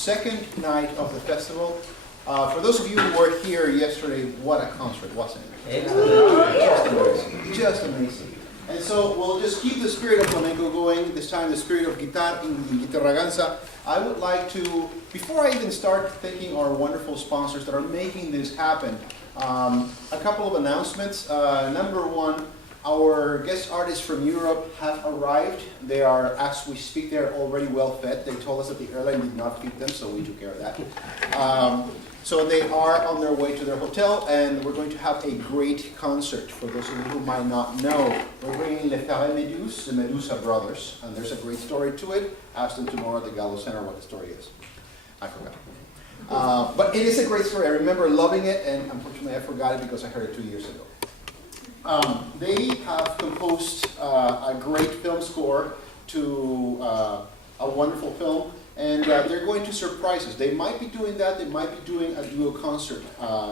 second night of the festival. For those of you who were here yesterday, what a concert, wasn't it? Just amazing. Just amazing. And so we'll just keep the spirit of flamenco going, this time the spirit of guitar in guitarraganza. I would like to, before I even start thanking our wonderful sponsors that are making this happen, a couple of announcements. Number one, our guest artists from Europe have arrived. They are, as we speak, they're already well fed. They told us that the airline did not feed them, so we took care of that. So they are on their way to their hotel, and we're going to have a great concert. For those of you who might not know, we're bringing Les Frères Médus, the Medusa brothers, and there's a great story to it. Ask them tomorrow at the Gallo Center what the story is. I forgot. But it is a great story. I remember loving it, and unfortunately I forgot it because I heard it 2 years ago. They have composed a great film score to a wonderful film, and they're going to surprise us. They might be doing that. They might be doing a duo concert.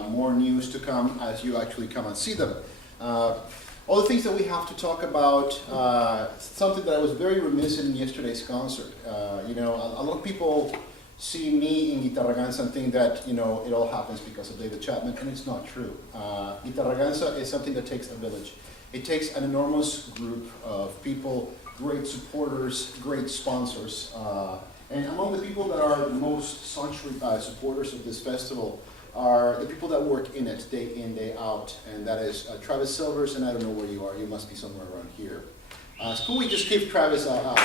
More news to come as you actually come and see them. All the things that we have to talk about, something that I was very remiss in yesterday's concert. You know, a lot of people see me in Guitarraganza and think that, you know, it all happens because of David Chapman, and it's not true. Guitarraganza is something that takes a village. It takes an enormous group of people, great supporters, great sponsors. And among the people that are most supporters of this festival are the people that work in it, day in, day out. And that is Travis Silvers, and I don't know where you are. You must be somewhere around here. So can we just give Travis a hand?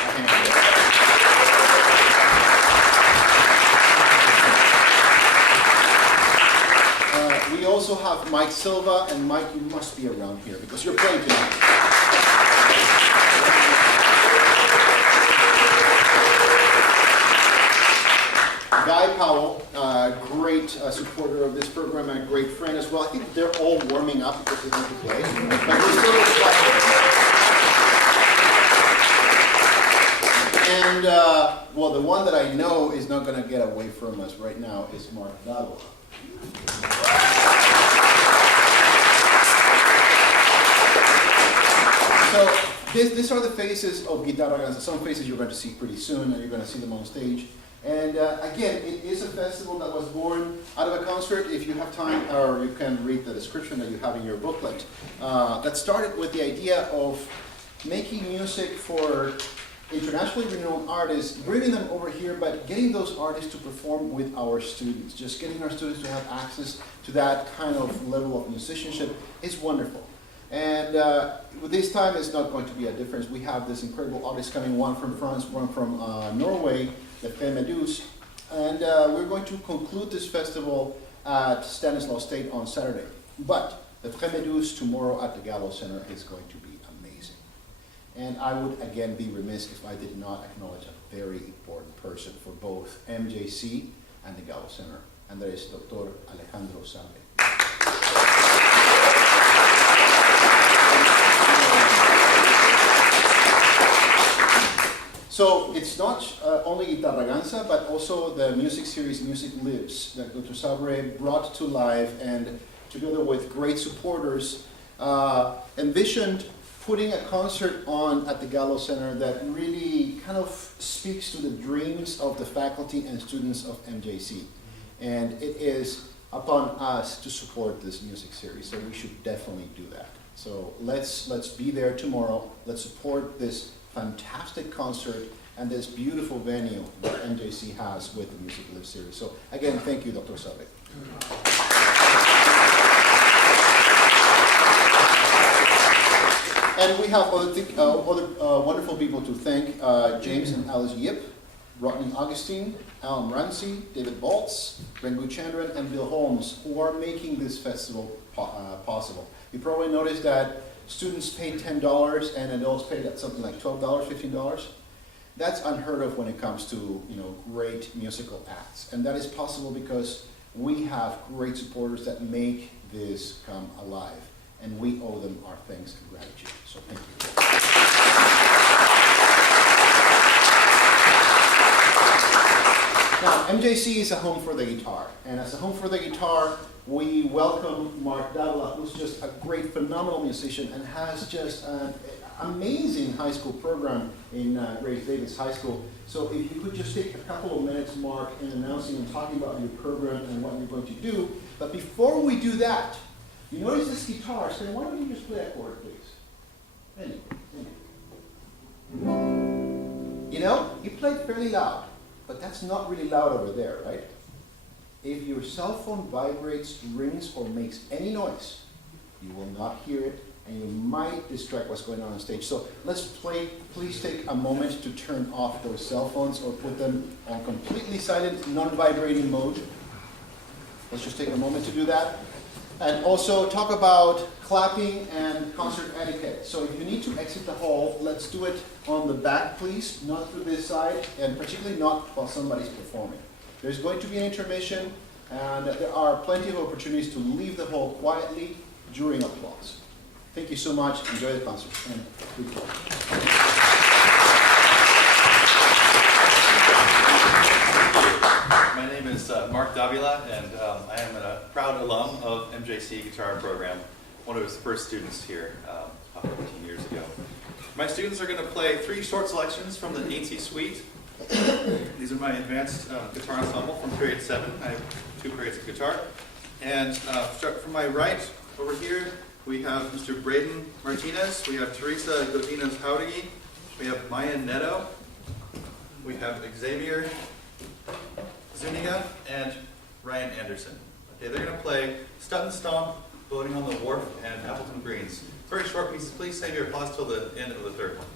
We also have Mike Silva, and Mike, you must be around here because you're playing tonight. Guy Powell, great supporter of this program and a great friend as well. I think they're all warming up because they're going to play. But we're still excited. And, well, the one that I know is not going to get away from us right now is Mark Davo. So these are the faces of Guitarraganza. Some faces you're going to see pretty soon, and you're going to see them on stage. And again, it is a festival that was born out of a concert. If you have time, or you can read the description that you have in your booklet, that started with the idea of making music for internationally renowned artists, bringing them over here, but getting those artists to perform with our students. Just getting our students to have access to that kind of level of musicianship is wonderful. And this time it's not going to be a difference. We have this incredible artists coming, one from France, one from Norway, Les Frères Médus, and we're going to conclude this festival at Stanislaus State on Saturday. But Les Frères Médus tomorrow at the Gallo Center is going to be amazing. And I would again be remiss if I did not acknowledge a very important person for both MJC and the Gallo Center, and that is Dr. Alejandro Sabe. So it's not only Guitarraganza, but also the music series Music Lives that Dr. Sabre brought to life, and together with great supporters, envisioned putting a concert on at the Gallo Center that really kind of speaks to the dreams of the faculty and students of MJC. And it is upon us to support this music series, so we should definitely do that. So let's be there tomorrow. Let's support this fantastic concert and this beautiful venue that MJC has with the Music Live series. So again, thank you, Dr. Sabe. And we have other wonderful people to thank. James and Alice Yip, Rodney Augustine, Alan Ramsey, David Baltz, Rengu Chandran, and Bill Holmes, who are making this festival possible. You probably noticed that students paid $10 and adults paid at something like $12, $15. That's unheard of when it comes to, you know, great musical acts. And that is possible because we have great supporters that make this come alive. And we owe them our thanks and gratitude. So thank you. Now, MJC is a home for the guitar. And as a home for the guitar, we welcome Mark Davila, who's just a great, phenomenal musician and has just an amazing high school program in Grace Davis High School. So if you could just take a couple of minutes, Mark, in announcing and talking about your program and what you're going to do. But before we do that, you notice this guitar, so why don't you just play a chord, please? Anyway. You know, you played fairly loud, but that's not really loud over there, right? If your cell phone vibrates, rings, or makes any noise, you will not hear it, and you might distract what's going on stage. So let's play. Please take a moment to turn off those cell phones or put them on completely silent, non-vibrating mode. Let's just take a moment to do that. And also talk about clapping and concert etiquette. So if you need to exit the hall, let's do it on the back, please, not through this side, and particularly not while somebody's performing. There's going to be an intermission, and there are plenty of opportunities to leave the hall quietly during applause. Thank you so much. Enjoy the concert. And good luck. My name is Mark Davila, and I am a proud alum of MJC Guitar Program, one of his first students here about 15 years ago. My students are going to play 3 short selections from the Ainsley Suite. These are my advanced guitar ensemble from period 7. I have 2 periods of guitar. And from my right over here, we have Mr. Braden Martinez, we have Teresa Godinez Jauregui, we have Mayan Neto, we have Xavier Zuniga, and Ryan Anderson. Okay, they're going to play Stut and Stomp, Boating on the Wharf, and Appleton Greens. Very short pieces. Please save your applause till the end of the third one.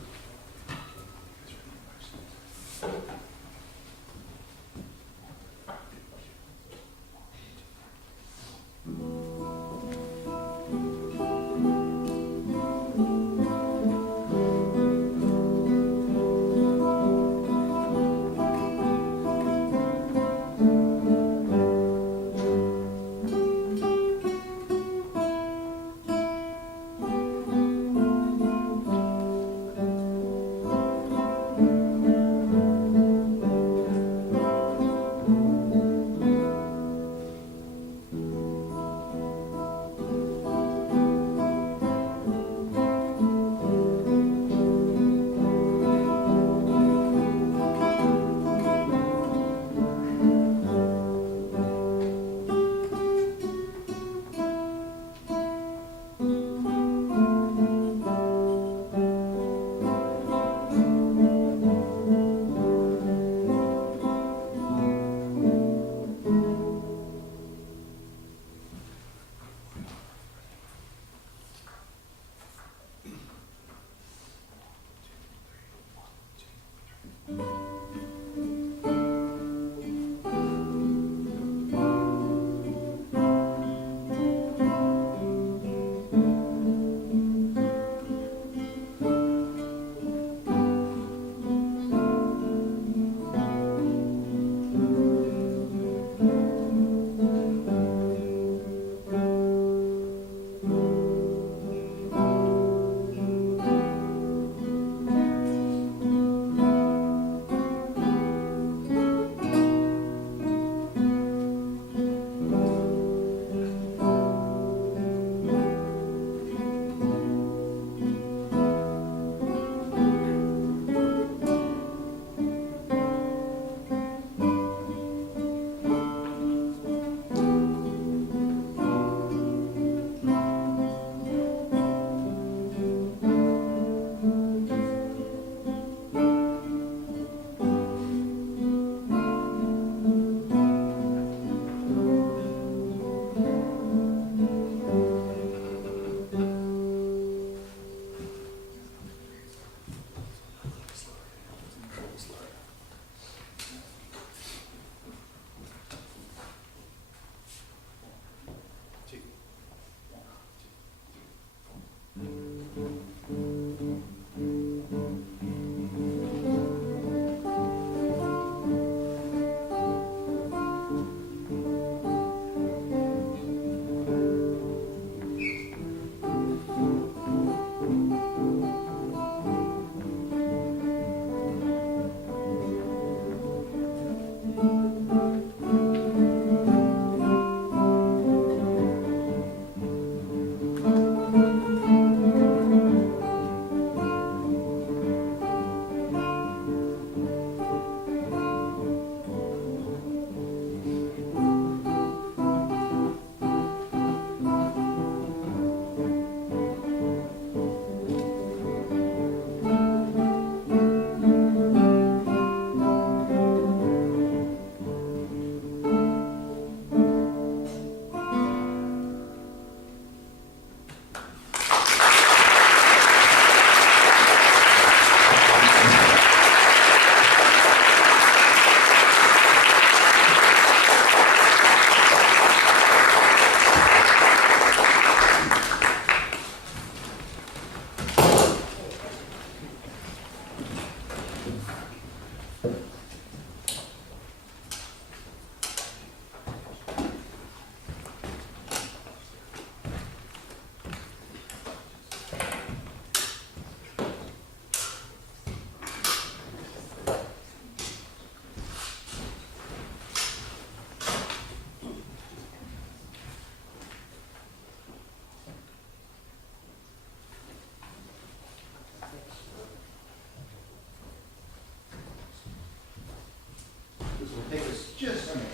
is just amazing.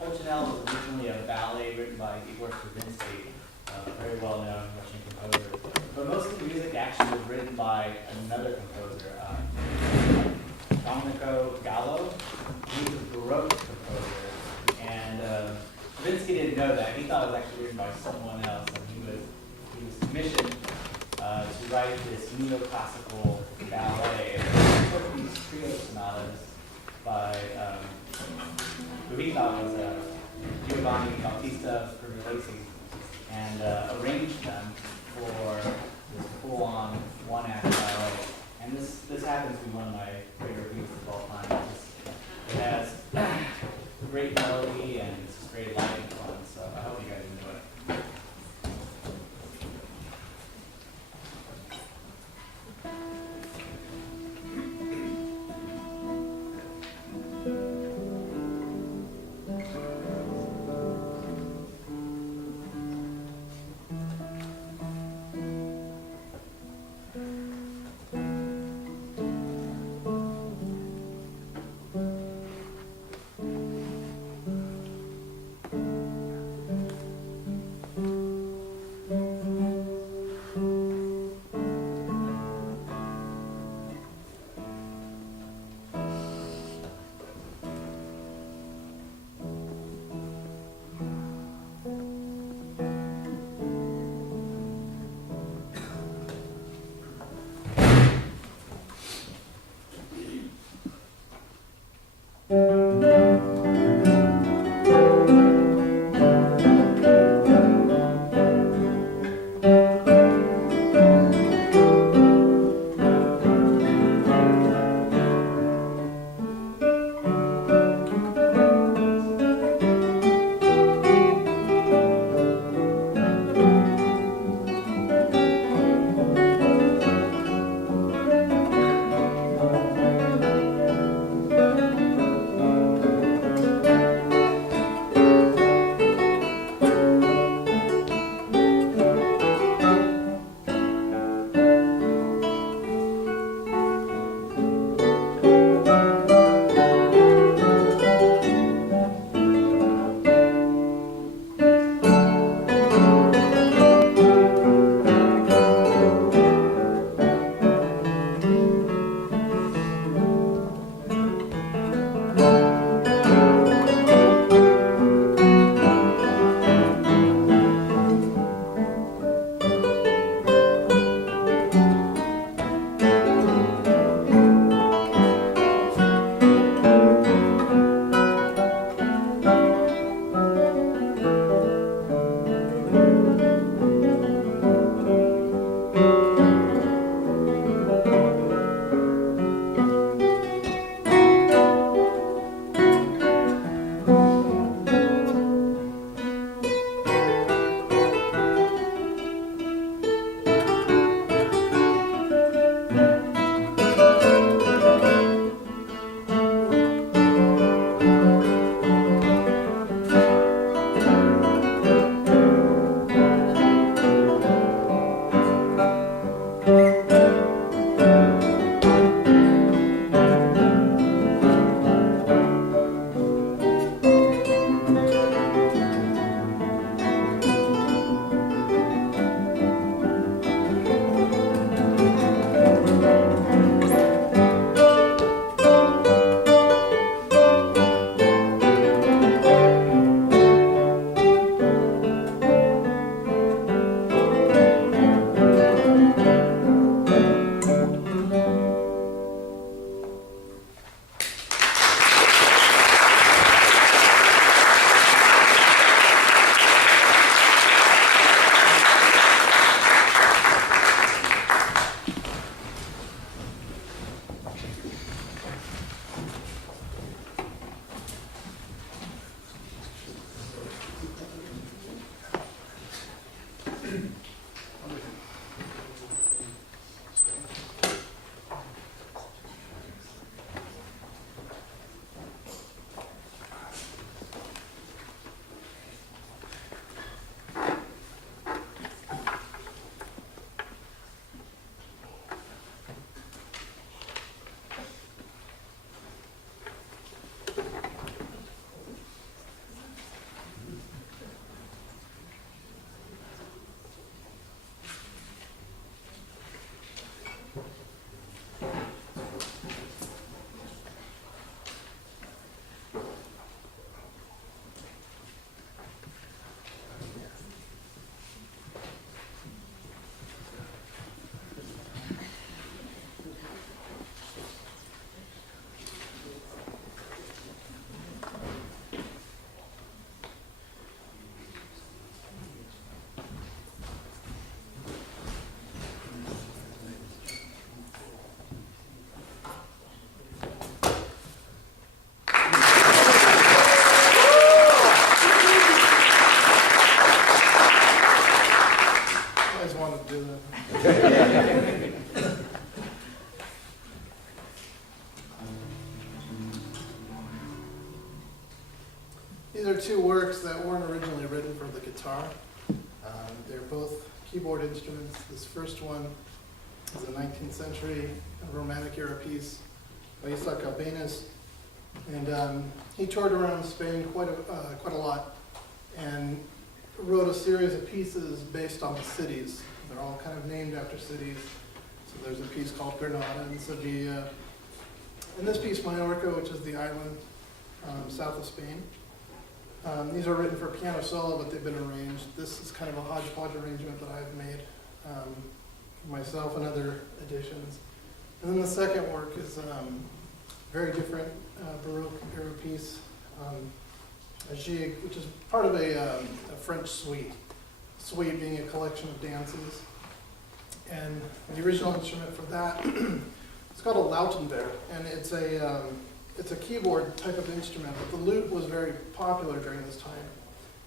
Pulcinella was originally a ballet written by Igor Stravinsky, a very well-known Russian composer. But most of the music actually was written by another composer, Domenico Gallo. He was a Baroque composer, and Stravinsky didn't know that. He thought it was actually written by someone else, and he was commissioned to write this neoclassical ballet. He took these trio sonatas by who he thought was Giovanni Battista Pergolesi, and arranged them for this full-on one-act ballet. And this happens to be one of my favorite pieces of all time. It has great melody and it's just great lighting fun, so I hope you guys enjoy it. wanted to do that. These are two works that weren't originally written for the guitar. They're both keyboard instruments. This first one is a 19th century Romantic era piece by Isaac Albéniz. And he toured around Spain quite a lot and wrote a series of pieces based on the cities. They're all kind of named after cities. So there's a piece called Granada and Sevilla. And this piece, Mallorca, which is the island south of Spain. These are written for piano solo, but they've been arranged. This is kind of a hodgepodge arrangement that I've made for myself and other editions. And then the second work is very different Baroque era piece, a gigue, which is part of a French suite. Suite being a collection of dances. And the original instrument for that, it's called a Lautenberg, and it's a keyboard type of instrument, but the lute was very popular during this time.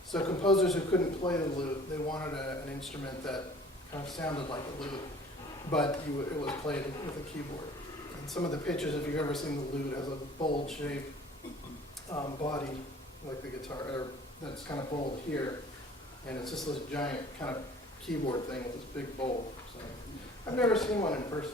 So composers who couldn't play the lute, they wanted an instrument that kind of sounded like a lute, but it was played with a keyboard. And some of the pictures, if you've ever seen the lute, has a bold-shaped body, like the guitar, or that's kind of bold here, and it's just this giant kind of keyboard thing with this big bowl. So I've never seen one in person.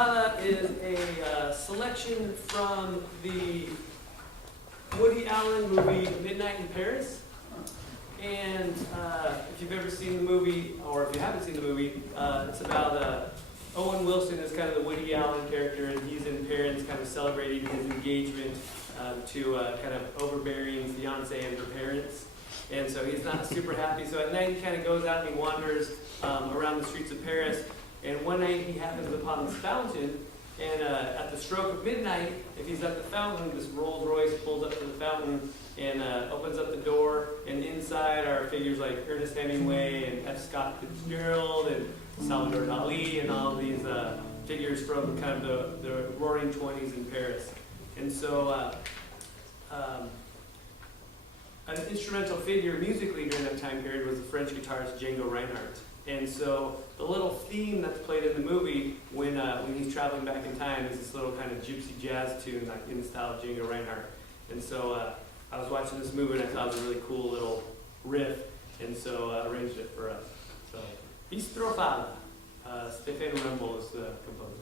Fada is a selection from the Woody Allen movie Midnight in Paris. And if you've ever seen the movie, or if you haven't seen the movie, it's about Owen Wilson is kind of the Woody Allen character, and he's in Paris kind of celebrating his engagement to kind of overbearing fiance and her parents. And so he's not super happy. So at night he kind of goes out and he wanders around the streets of Paris. And one night he happens upon this fountain. And at the stroke of midnight, if he's at the fountain, this Rolls Royce pulls up to the fountain and opens up the door. And inside are figures like Ernest Hemingway and F. Scott Fitzgerald and Salvador Dali and all of these figures from kind of the roaring 20s in Paris. And so an instrumental figure musically during that time period was the French guitarist Django Reinhardt. And so the little theme that's played in the movie when he's traveling back in time is this little kind of gypsy jazz tune, like in the style of Django Reinhardt. And so I was watching this movie and I thought it was a really cool little riff, and so I arranged it for us. So, Bistro Fada. Stefan Rembel is the composer.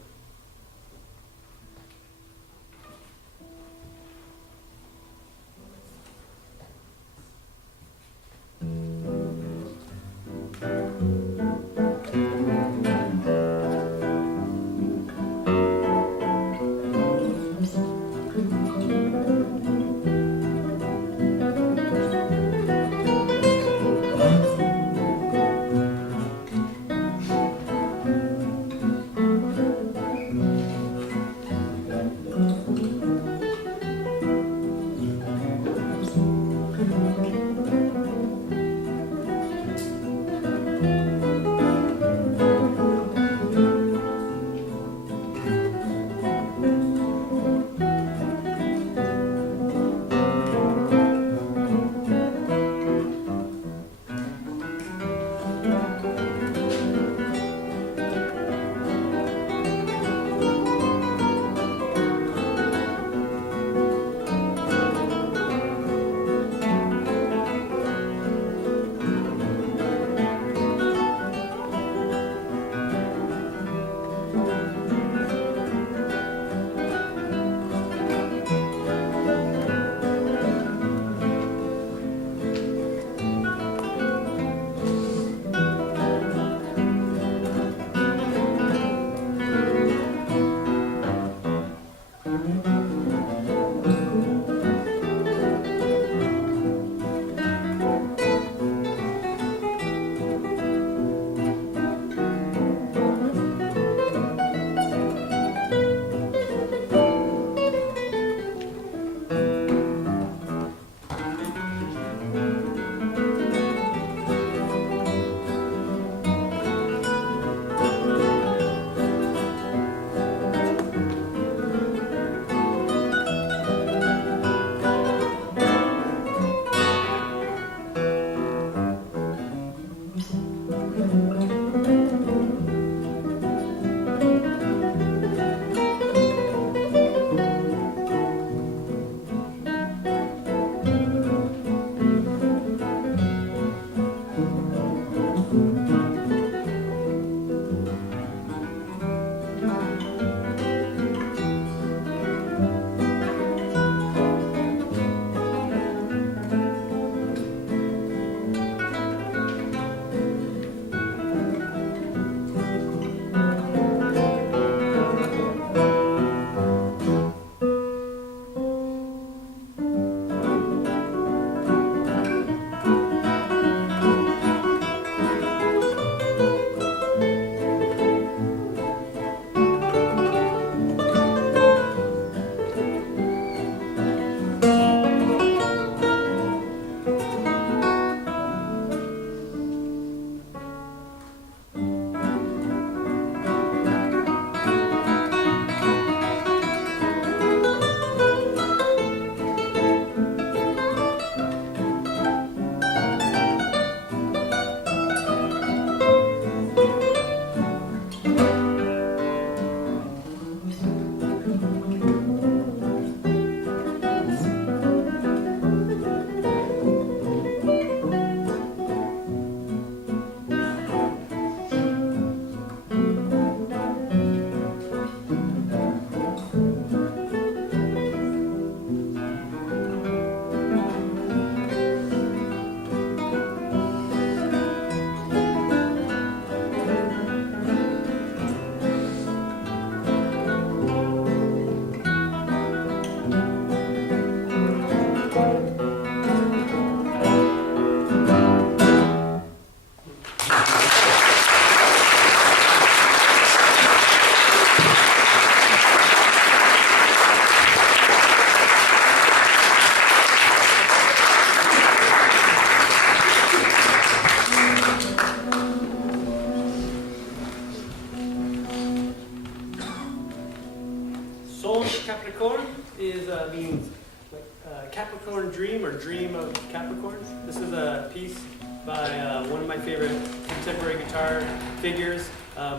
Sol Capricorn is means like Capricorn dream or dream of Capricorn. This is a piece by one of my favorite contemporary guitar figures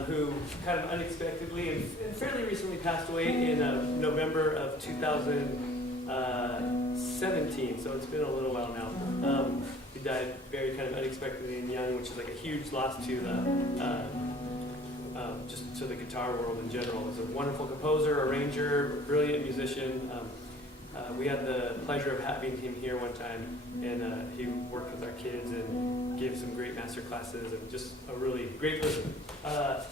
who kind of unexpectedly and fairly recently passed away in November of 2017. So it's been a little while now. He died very kind of unexpectedly and young, which is like a huge loss to the just to the guitar world in general. He's a wonderful composer, arranger, brilliant musician. We had the pleasure of having him here one time, and he worked with our kids and gave some great master classes, and just a really great person. And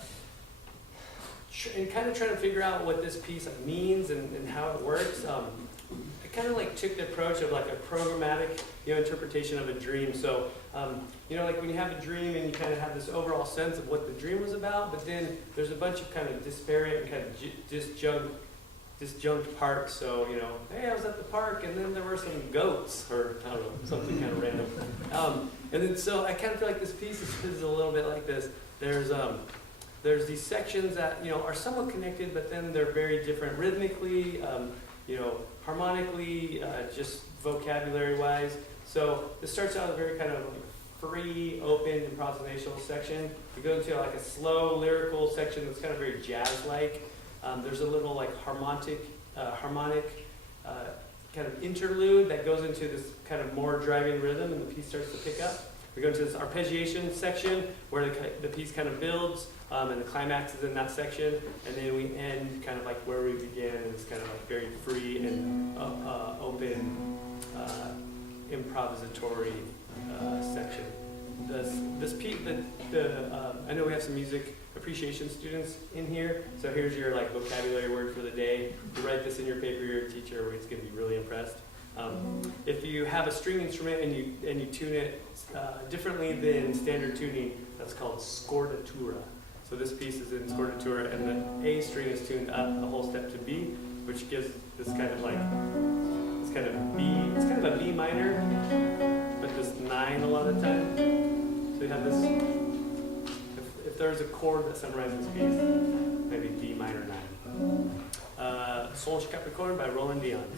kind of trying to figure out what this piece means and how it works. I kind of like took the approach of like a programmatic, interpretation of a dream. So, like when you have a dream and you kind of have this overall sense of what the dream was about, but then there's a bunch of kind of disparate and kind of disjunct parts. So, hey, I was at the park and then there were some goats, or I don't know, something kind of random. And then so I kind of feel like this piece is a little bit like this. There's these sections that, are somewhat connected, but then they're very different rhythmically, harmonically, just vocabulary-wise. So this starts out as a very kind of free, open, improvisational section. We go into like a slow, lyrical section that's kind of very jazz-like. There's a little like harmonic kind of interlude that goes into this kind of more driving rhythm, and the piece starts to pick up. We go into this arpeggiation section where the piece kind of builds, and the climax is in that section, and then we end kind of like where we began, and it's kind of like very free and open, improvisatory section. This piece, I know we have some music appreciation students in here, so here's your like vocabulary word for the day. You write this in your paper, your teacher is going to be really impressed. If you have a string instrument and you tune it differently than standard tuning, that's called scordatura. So this piece is in scordatura, and the A string is tuned up a whole step to B, which gives this kind of B. It's kind of a B minor, but this 9 a lot of the time. So you have this. If there's a chord that summarizes this piece, maybe D minor 9. Sol Capricorn by Roland Dion.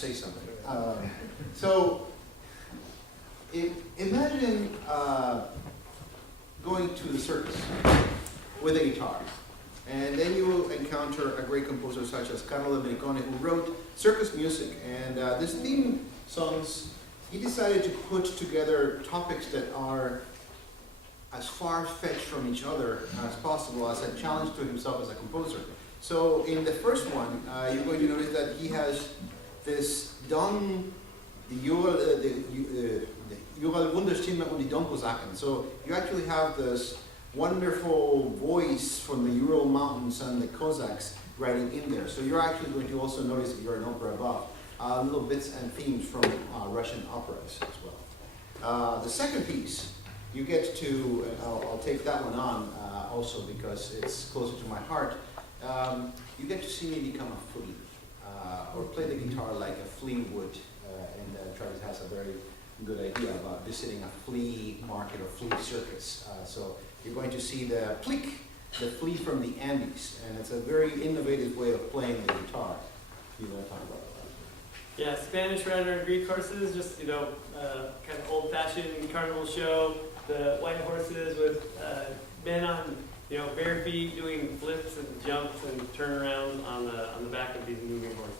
say something. So imagine going to the circus with a guitar. And then you will encounter a great composer such as Carlo Domenicone, who wrote circus music. And this theme songs, he decided to put together topics that are as far-fetched from each other as possible, as a challenge to himself as a composer. So in the first one, you're going to notice that he has this Don, the Jural Wunderstimme und die Donkosaken. So you actually have this wonderful voice from the Ural Mountains and the Cossacks writing in there. So you're actually going to also notice, if you're an opera buff, little bits and themes from Russian operas as well. The second piece, you get to, I'll take that one on also because it's closer to my heart. You get to see me become a flea, or play the guitar like a flea would, and Travis has a very good idea about visiting a flea market or flea circus. So you're going to see the flea from the Andes, and it's a very innovative way of playing the guitar. You want to talk about that? Yeah, Spanish Rider and Greek horses, just, kind of old-fashioned carnival show. The white horses with men on, bare feet doing flips and jumps and turnarounds on the back of these moving horses.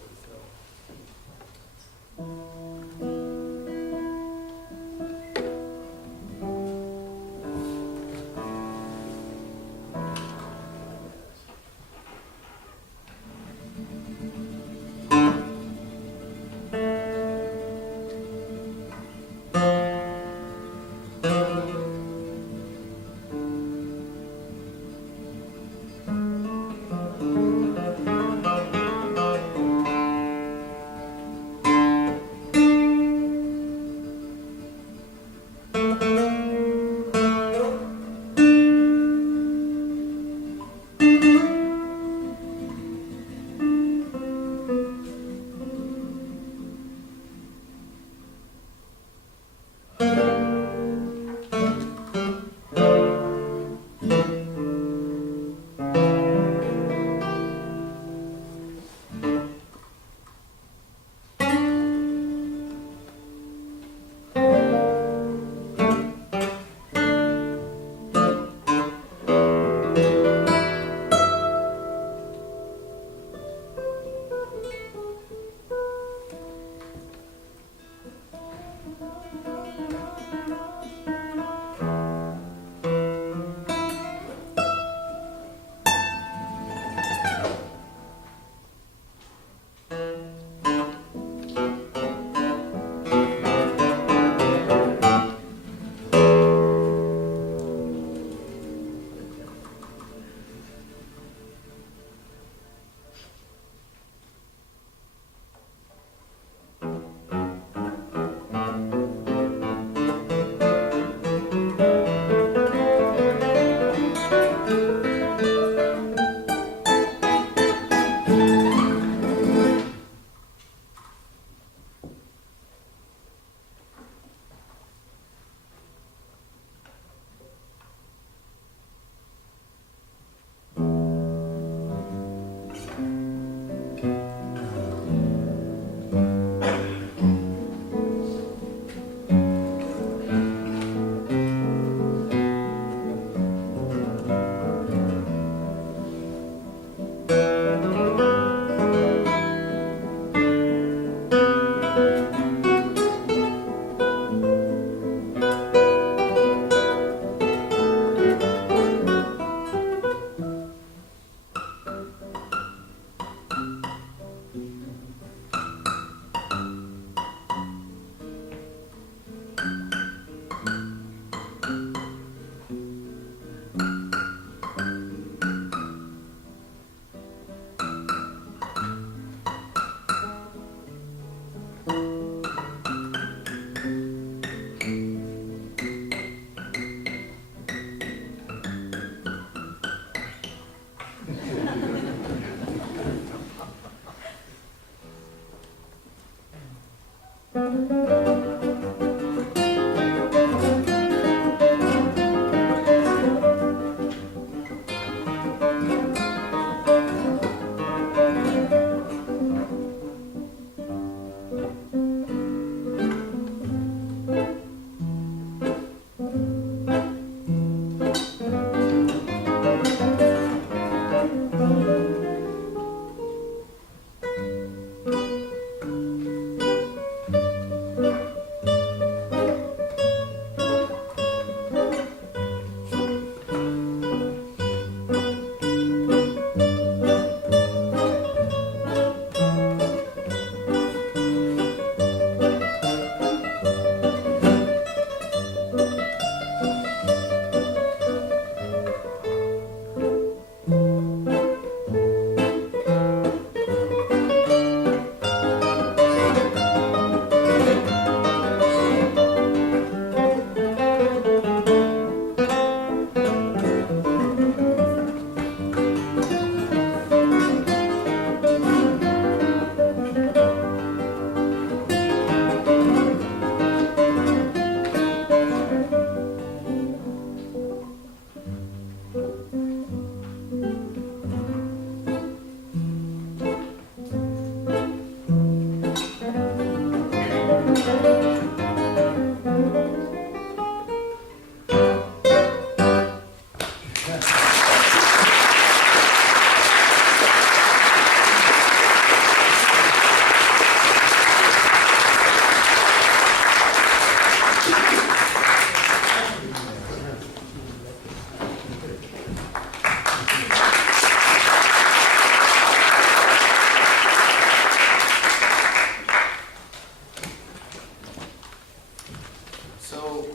So,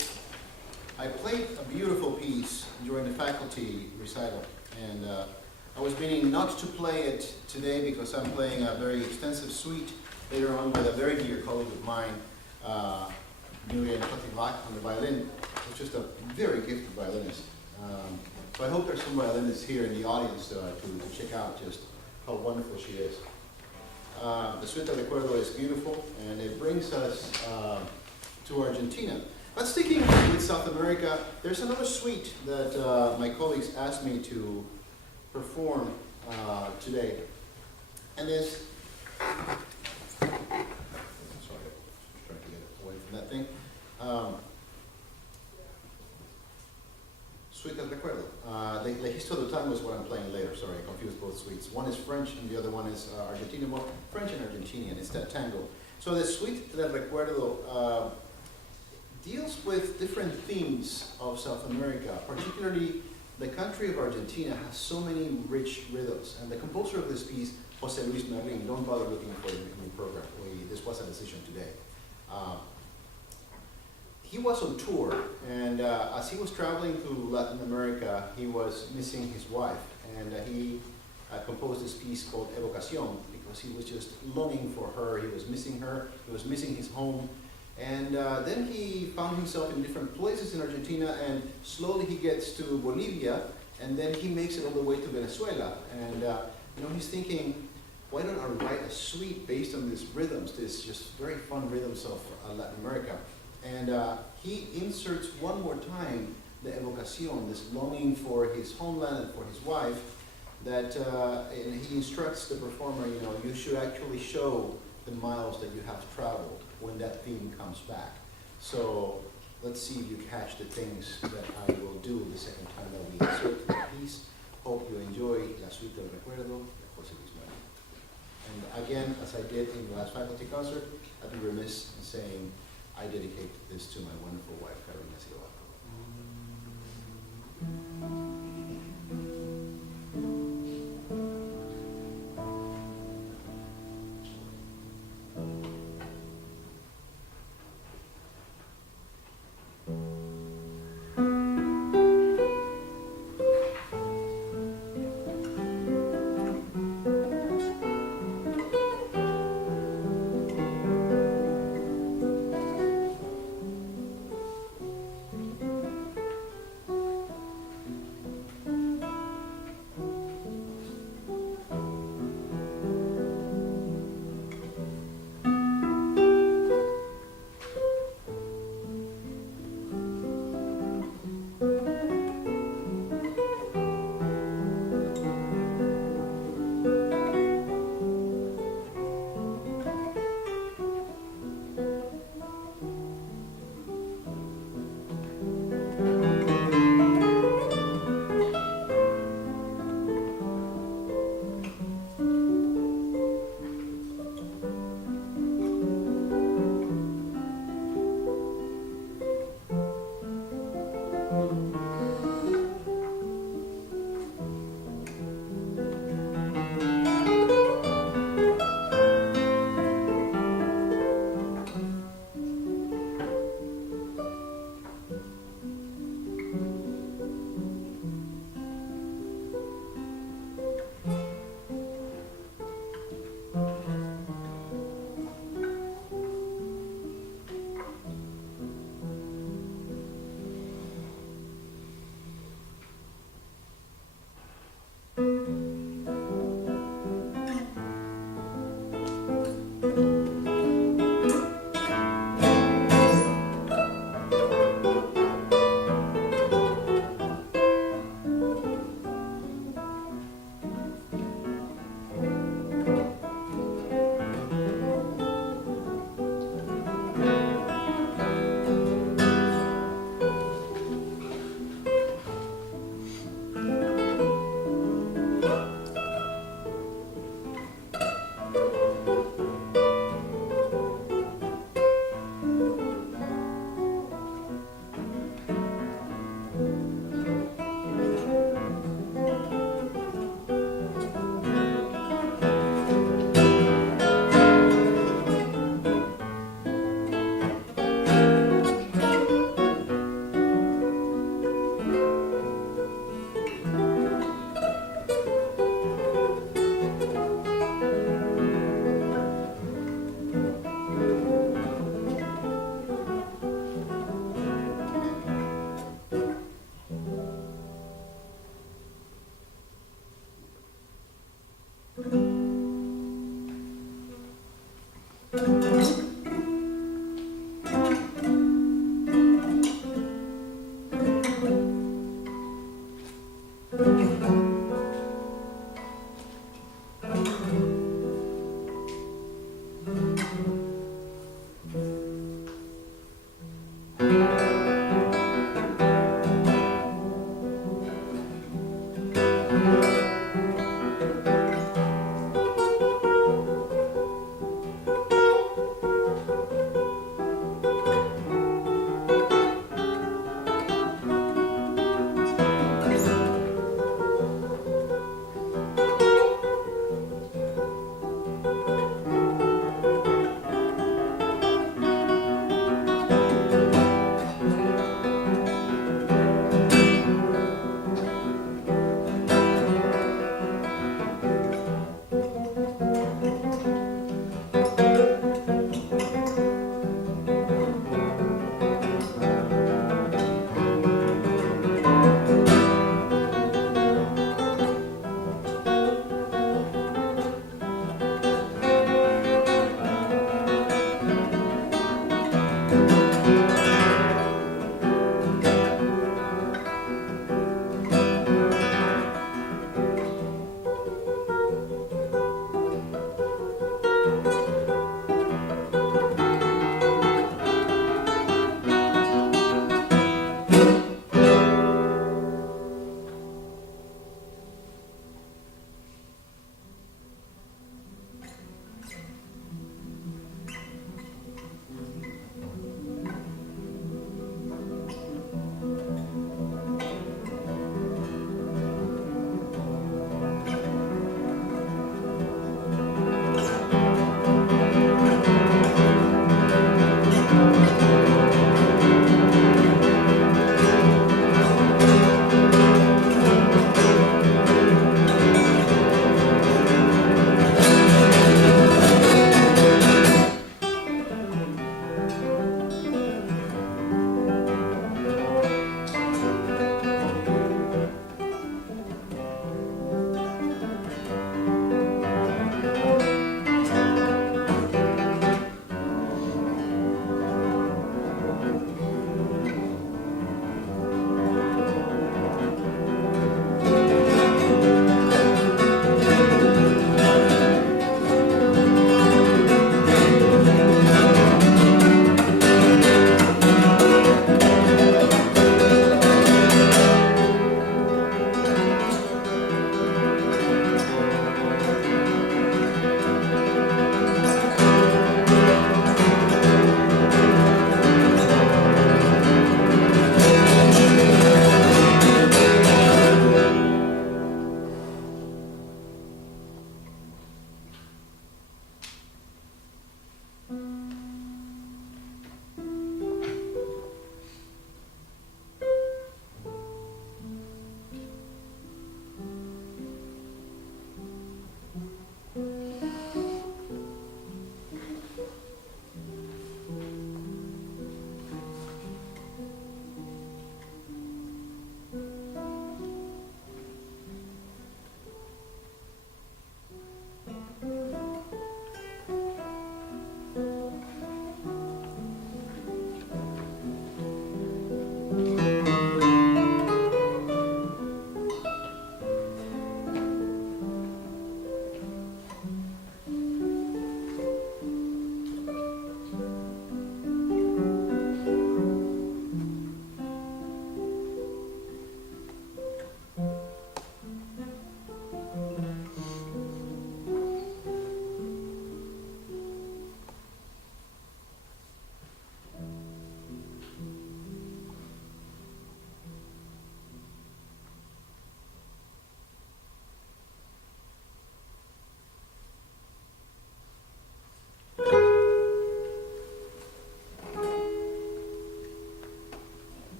I played a beautiful piece during the faculty recital, and I was meaning not to play it today because I'm playing a very extensive suite later on with a very dear colleague of mine, Joaquin on the violin, who's just a very gifted violinist. So I hope there's some violinists here in the audience to check out just how wonderful she is. The Suite de Recuerdo is beautiful, and it brings us to Argentina. But sticking with South America, there's another suite that my colleagues asked me to perform today. And this, sorry, trying to get away from that thing. Suite del Recuerdo. La Historia del Tango is what I'm playing later. Sorry, I confused both suites. One is French and the other one is Argentinian. Well, French and Argentinian. It's that tango. So the Suite del Recuerdo deals with different themes of South America, particularly the country of Argentina has so many rich rhythms. And the composer of this piece, Jose Luis Merlin, don't bother looking for it in the program. This was a decision today. He was on tour, and as he was traveling to Latin America, he was missing his wife, and he composed this piece called Evocación because he was just longing for her. He was missing her. He was missing his home. And then he found himself in different places in Argentina, and slowly he gets to Bolivia, and then he makes it all the way to Venezuela. And he's thinking, why don't I write a suite based on these rhythms, these just very fun rhythms of Latin America? And he inserts one more time the evocación, this longing for his homeland and for his wife, that and he instructs the performer, you should actually show the miles that you have traveled when that theme comes back. So let's see if you catch the things that I will do the second time that we insert the piece. Hope you enjoy La Suite del Recuerdo de Jose Luis Merlin. And again, as I did in the last faculty concert, I'd be remiss in saying I dedicate this to my wonderful wife, Carolina Silva.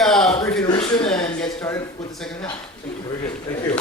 a brief intermission and get started with the second half. Thank you. Very good. Thank you.